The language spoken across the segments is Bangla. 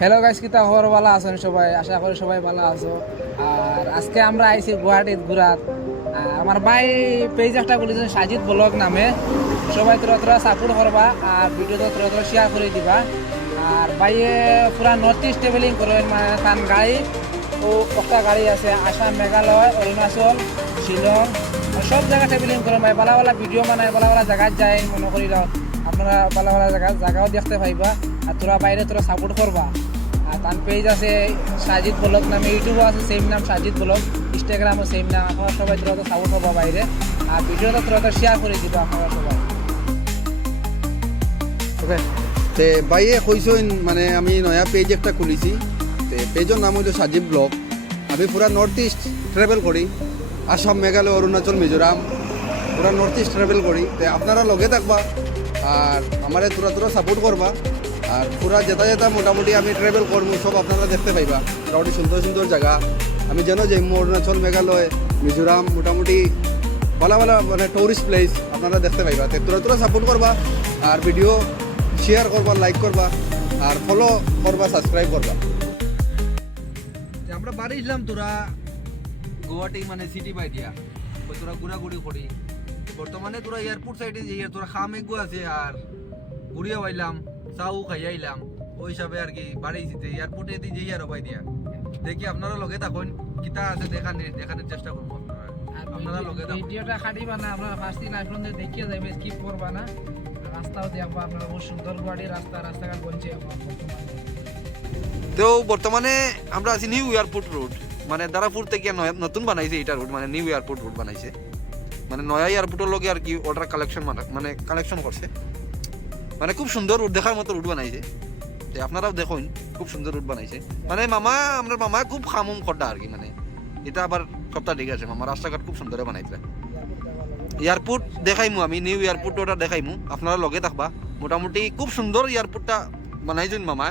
হ্যালো গাইস, কিতা খবর? ভালো আছেন সবাই? আশা করি সবাই ভালো আছো। আর আজকে আমরা আইছি গুয়াহাটিত ঘুরাত। আমার ভাই পেজ একটা খুলেছেন সাজিদ ব্লগ নামে। সবাই তোরা সাপোর্ট করবা আর ভিডিওটা তোরা শেয়ার করে দিবা। আর ভাইয়ে পুরা নর্থ ইস্ট ট্রাভেলিং করেন, মানে তার গাড়ি ও একটা গাড়ি আছে আসাম, মেঘালয়, অরুণাচল, শিলং সব জায়গা ট্রাভেলিং করেন। ভাই ভালো ভালো ভিডিও বানায়, ভালো ভালো জায়গায় যায় মনে করি আপনারা ভালো ভালো জায়গাও দেখতে পাইবা। আর তোরা বাইরে তোরা সাপোর্ট করবা। আর তার পেজ আছে সাজিদ ব্লগ নামে, ইউটিউবও আছে সেম নাম সাজিদ ব্লগ, ইনস্টাগ্রামও সেম নাম। আপনারা সবাই তোরা তো সাপোর্ট করবা বাইরে, আর ভিডিওটা তোরা শেয়ার করে দিবা আপনারা সবাই। ওকে, তে বাইয়ে কইসইন মানে আমি নয়া পেজ একটা খুলিছি। তে পেজের নাম হইল সাজিব ব্লগ। আমি পুরা নর্থ ইস্ট ট্রাভেল করি, আসাম, মেঘালয়, অরুণাচল, মিজোরাম, পুরা নর্থ ইস্ট ট্রাভেল করি। তে আপনারা লগে থাকবা আর আমারে তোরা সাপোর্ট করবা। আর পুরা যেটা মোটামুটি আমি ট্রাভেল করবো সব আপনারা দেখতে পাইবা। মোটামুটি সুন্দর সুন্দর জায়গা আমি যেন যাইমু, অরুণাচল, মেঘালয়, মিজোরাম, মোটামুটি ভালো ভালো মানে টুরিস্ট প্লেস আপনারা দেখতে পাইবা। তে তোরা সাপোর্ট করবা আর ভিডিও শেয়ার করবা, লাইক করবা আর ফলো করবা, সাবস্ক্রাইব করবা। আমরা বাড়ি ইসলাম তোরা গুয়াহাটি মানে সিটি বাই দিয়া তোরা ঘুরাঘুরি করি। বর্তমানে তোরা এয়ারপোর্ট সাইডে যে তোরা খাম এগু আছে আর ঘুরিয়ে আইলাম, চাও খাই আইলাম, ওই হিসাবে আর কি বাড়ি এয়ারপোর্টে দিয়ে যেই আর বাই দিয়া দেখি আপনারা লগে থাকুন, কিতা আছে দেখানোর চেষ্টা করবো। আপনারা লগে থাকুন, ভিডিওটা খাটিবা না, আপনারা ফার্স্ট দিন আসবেন দেখিয়ে যাবে, স্কিপ করবা না। রাস্তাও দেখবা আপনারা, বহু সুন্দর গুয়াহাটি রাস্তাঘাট বলছে। তো বর্তমানে আমরা আছি নিউ এয়ারপোর্ট রোড, মানে দারাপুর থেকে নতুন বানাইছে এটা রোড, মানে নিউ এয়ারপোর্ট রোড বানাইছে, মানে নয়া এয়ারপোর্টের লগে আর কি অর্ডার কালেকশন করছে। মানে খুব সুন্দর রুট, দেখার মতো রুট বানাইছে। আপনারাও দেখুন, খুব সুন্দর রুট বানাইছে। মানে আমার মামা খুব খামুম খড্ডা আর কি, মানে এটা আবার সপ্তাহ ঠিক আছে। মামা রাস্তাঘাট খুব সুন্দর বানাইছে। এয়ারপোর্ট দেখাইমু, আমি নিউ এয়ারপোর্ট ওটা দেখাইমু, আপনারা লগে থাকবা। মোটামুটি খুব সুন্দর এয়ারপোর্টটা বানাইছেন মামা,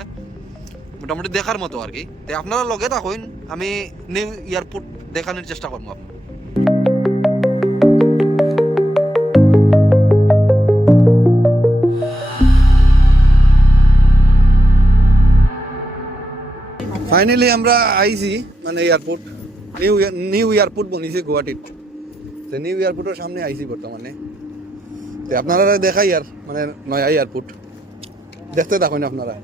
মোটামুটি দেখার মতো আর কি। তাই আপনারা লগে থাকুন, আমি নিউ এয়ারপোর্ট দেখানোর চেষ্টা করবো আপনার। ফাইনালি আমরা আইছি মানে এয়ারপোর্ট, নিউ এয়ারপোর্ট বনিছে গুয়াহাটিত। তো নিউ এয়ারপোর্টের সামনে আইছি বর্তমানে। তো আপনারা দেখাই আর মানে নয়া এয়ারপোর্ট দেখতে থাকুন আপনারা।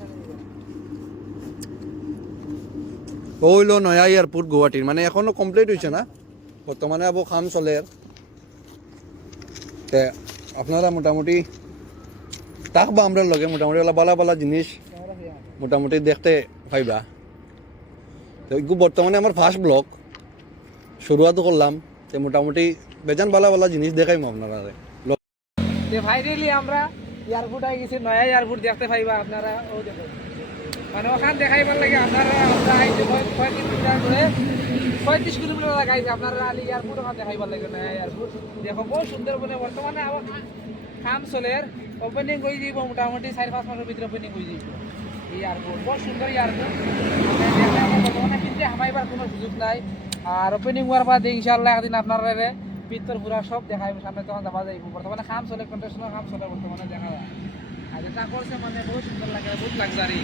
হইল নয়া এয়ারপোর্ট গুয়াহাটির, মানে এখনো কমপ্লিট হয়েছে না, বর্তমানে আবো কাম চলে। তে আপনারা মোটামুটি থাকবা আমরা লগে, মোটামুটি বালা জিনিস মোটামুটি দেখতে পাইবা। তো বর্তমানে আমার ফার্স্ট ব্লগ শুরুয়াত করলাম। তো মোটামুটি বেজান বালা জিনিস দেখাইমু আপনারা। ফাইনালি আমরা এয়ারপোর্ট আই গেছি, নয়া এয়ারপোর্ট দেখতে পাইবা আপনারা। ও দেখো, মানে ওখান দেখাইবার লাগে আপনারা। আমরা আইছি 35 কিলোমিটার লাগাইছে আপনারা আলি এয়ারপোর্ট ওখান দেখাইবার লাগে। নয়া এয়ারপোর্ট দেখো বহু সুন্দর, মানে বর্তমানে আবার কাম চলে, ওপেনিং হয়ে যাব মোটামুটি 4-5 মাসের ভিতরে ওপেনিং হয়ে যাব এয়ারপোর্ট। বহু সুন্দর এয়ারপোর্ট, বর্তমানে কিন্তু হামাইবার কোনো সুযোগ নাই। আর ওপেনিং হওয়ার বাদে ইনশাআল্লাহ একদিন আপনারা পিত্তর পুরা সব দেখাইব, সামনে তখন যাওয়া যাইব। বর্তমানে কাম চলে, কন্ট্রাকশনের কাম চলে বর্তমানে দেখা যায়। আর যেটা করছে মানে বহু সুন্দর লাগে, বহুত লাক্সারি।